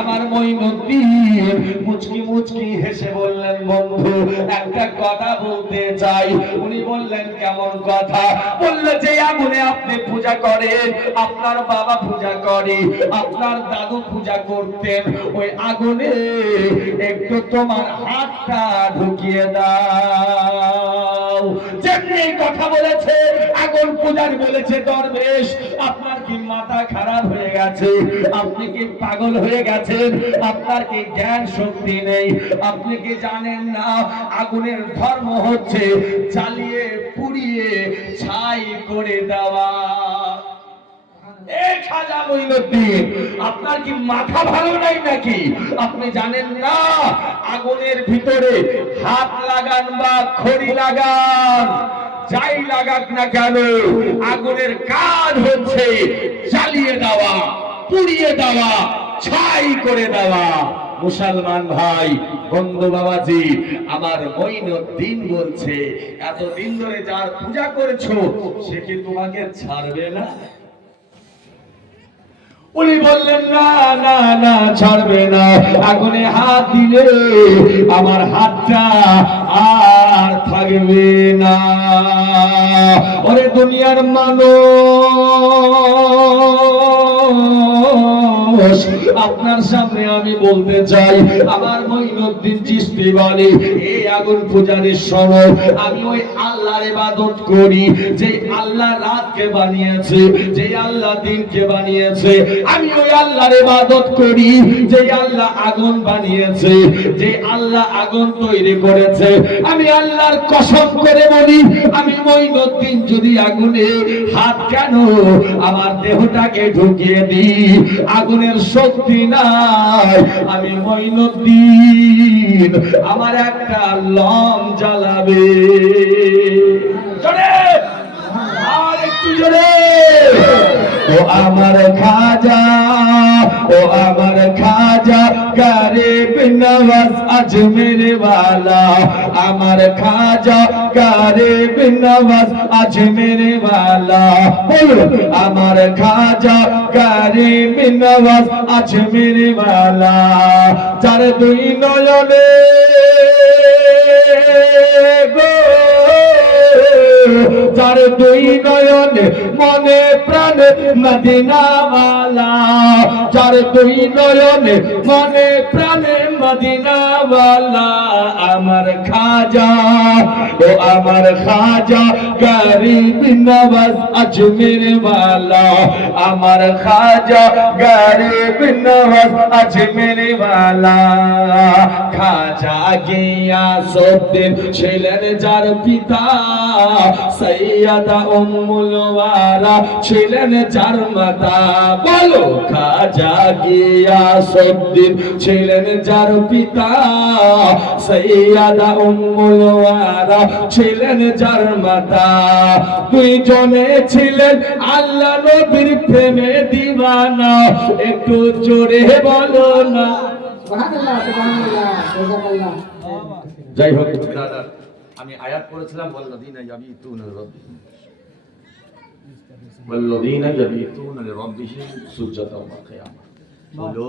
আমার মঈনুদ্দিন মুচকি মুচকি হেসে বললেন, বন্ধু একটা কথা বলতে চাই। উনি বললেন, কেমন কথা? বললে, যে আগুনে আপনি পূজা করেন, আপনার বাবা পূজা করে, আপনার দাদু পূজা করতেন, ওই আগুনে একটু তোমার হাতটা ঢুকিয়ে দাও। যেমনি কথা বলেছে, আগুন পূজার বলেছে দরবেশ, আপনার কি মাথা খারাপ হয়ে গেছে? আপনি কি পাগল হয়ে গেছেন? আপনার কি জ্ঞান শক্তি নেই? আপনি কি জানেন না আগুনের ধর্ম হচ্ছে জ্বালিয়ে পুড়িয়ে ছাই করে দেওয়া? এই খাজা মঈনুদ্দিন, আপনার কি মাথা ভালো নাই নাকি? আপনি জানেন না আগুনের ভিতরে হাত লাগান বা খড়ি লাগান, যাই লাগাক না কেন, আগুনের কাজ হচ্ছে জ্বালিয়ে দেওয়া, পুড়িয়ে দেওয়া, ছাই করে দেওয়া। মুসলমান ভাই, বন্ধু বাবাজি, আমার মঈনুদ্দিন বলছে, এতদিন ধরে যার পূজা করেছো সে কি তোমাকে ছাড়বে না? উনি বললেন, না না না, ছাড়বে না। আগুনে হাত দিলে আমার হাতটা আর থাকবে না। ওরে দুনিয়ার মানুষ, আপনার সামনে আমি বলতে চাই, আমার মঈনুদ্দিন চিশতি বলে, এই আগুন পূজারের সময় আমি ওই আল্লাহর ইবাদত করি, যে আল্লাহ রাতকে বানিয়েছে, যে আল্লাহ দিনকে বানিয়েছে। আমি ওই আল্লাহর ইবাদত করি, যে আল্লাহ আগুন বানিয়েছে, যে আল্লাহ আগুন তৈরি করেছে। আমি আল্লাহর কসম করে বলি, আমি মঈনুদ্দিন যদি আগুনে হাত কেন আমার দেহটাকে ঢুকিয়ে দিই, আগুনের শক্তি নাই। আমি মঈনুদ্দিন আমার একটা লম জ্বালাবে। জোরে, আর একটু জোরে। ও আমার খাজা, ও আমার খাজা গরিব নওয়াজ আজমের ওয়ালা, আমার খাজা গরিব নওয়াজ আজমের ওয়ালা। বলো, আমার খাজা গরিব নওয়াজ আজমের ওয়ালা, যার দুই নয়নে যার দুই নয়নে মনে প্রাণে মদিনাওয়ালা, যার দুই নয়নে মনে প্রাণে মদিনাওয়ালা। আমার খাজা, ও আমার খাজা গরিব নওয়াজ আজমের ওয়ালা, আমার খাজা গরিব নওয়াজ আজমের ওয়ালা। খাজা গিয়াসউদ্দিন ছিলেন যার পিতা, সৈয়দা উম্মুল ওয়ারা ছিলেন যার মাতা। বলো, খাজা গিয়াসউদ্দিন ছিলেন যার পিতা, সৈয়দা উম্মুল ওয়ারা ছিলেন যার মাতা। দুইজনে ছিলেন আল্লাহ নবীর প্রেমে দিওয়ানা। একটু জোরে বলো না সুবহানাল্লাহ, সুবহানাল্লাহ, সুবহানাল্লাহ। যাই হোক দাদা, আমি আয়াত পড়েছিলাম, ওয়াল্লাযীনা ইয়াবিতুনা লিরাব্বিহিম, ওয়াল্লাযীনা ইয়াবিতুনা লিরাব্বিহিম সুজদান ওয়া কিয়ামা। বলো,